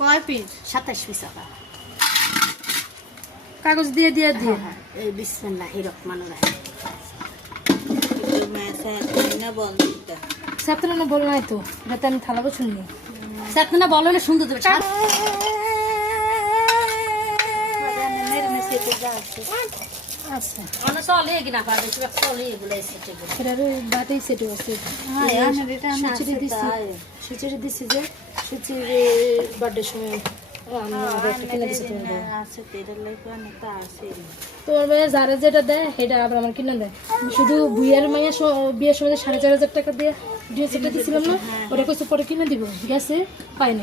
কয় piece? 27 piece টাকা। কাগজ দিয়ে দিয়ে দিয়ে এই বিসমিল্লাহির রহমানির রহিম। সাতটা না বল নাই তো এটা আমি থালাবো শুননি সাতনা বলো না সুন্দর দেবে। আচ্ছা অনেক চলে কিনা পাবে চলে এগুলো সেটে এটার বাটেই সেটে আছে সুচিরে দিছি সুচিরে দিছি যে সুচির বার্থডে সময় তোমার ভাইয়া যারা যেটা দেয় সেটা আবার আমার কিনে দেয় শুধু বুয়ের মাইয়া বিয়ের সময় 4,500 টাকা দিয়ে ড্রেস এটা দিয়েছিলাম না ওটা কইছে পরে কিনে দিব গেছে পাইনি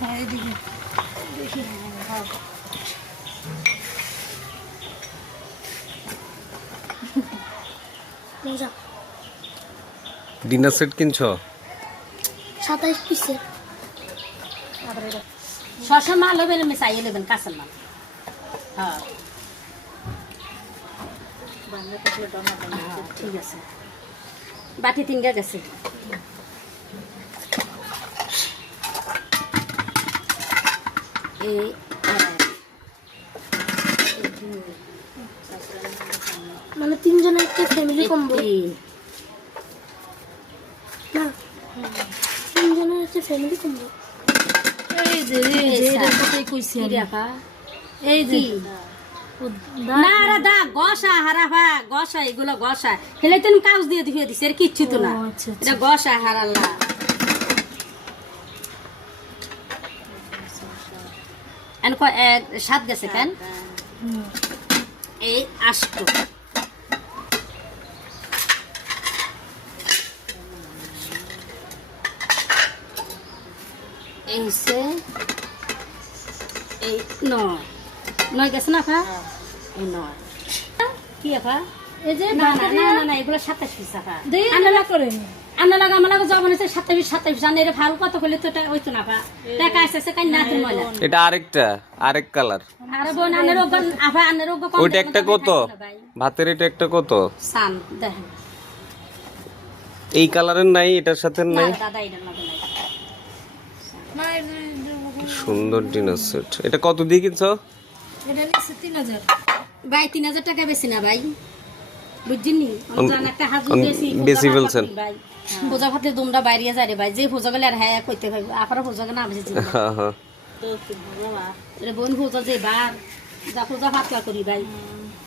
হ্যাঁ এদিকে দেখি ডিনার সেট কিনছো? 27 পিসের শশা মাল হবে না চাইয়ে নেবেন কাঁচার মাল। হ্যাঁ ঠিক আছে বাটি 3 গেছে। এই মানে 3 জনের একটা ফ্যামিলি কম্বো না 3 জনের একটা ফ্যামিলি কম্বো এই যে এটা কথাই কইছি আমি এই যে না রে দা গসা হারাফা গসা এগুলো গসা হেলে তুমি কাগজ দিয়ে দিয়ে দিছি আর কিচ্ছু তো না এটা গসা হারাল্লা এন কো 7 গেছে কেন এই 8 এই সে এই 9 গেছে না ফা এই 9 কি আপা এই যে না না না না এগুলো 27 পিস টাকা দেই আন্না করেন আন্না লাগা আমার লাগা জব আছে 27 জানে রে ভালো কত কইলে তো ওই তো না পা টাকা আছে কাই না তুমি ময়লা এটা আরেক কালার। আর বোন আনের রোগ আফা আনের রোগ কম ওইটা একটা কত? ভাতের এটা একটা কত? সান দেখেন এই কালারের নাই, এটার সাথে না নাই। দাদা এটা লাগে নাই সুন্দর ডিনার সেট। এটা কত দিয়ে কিনছো? এটা নিচ্ছে 3000 ভাই 3000 টাকা বেশি না ভাই বুঝছিনি আমরা একটা হাজু দেছি বেশি বলছেন ভাই পূজা করতে তোমরা বাইরে যায় রে ভাই যে পূজা গেলে আর হ্যাঁ কইতে ভাই আপনারা পূজা না বুঝছি হ্যাঁ হ্যাঁ তো বোন পূজা যে বার যা পূজা ফাতলা করি ভাই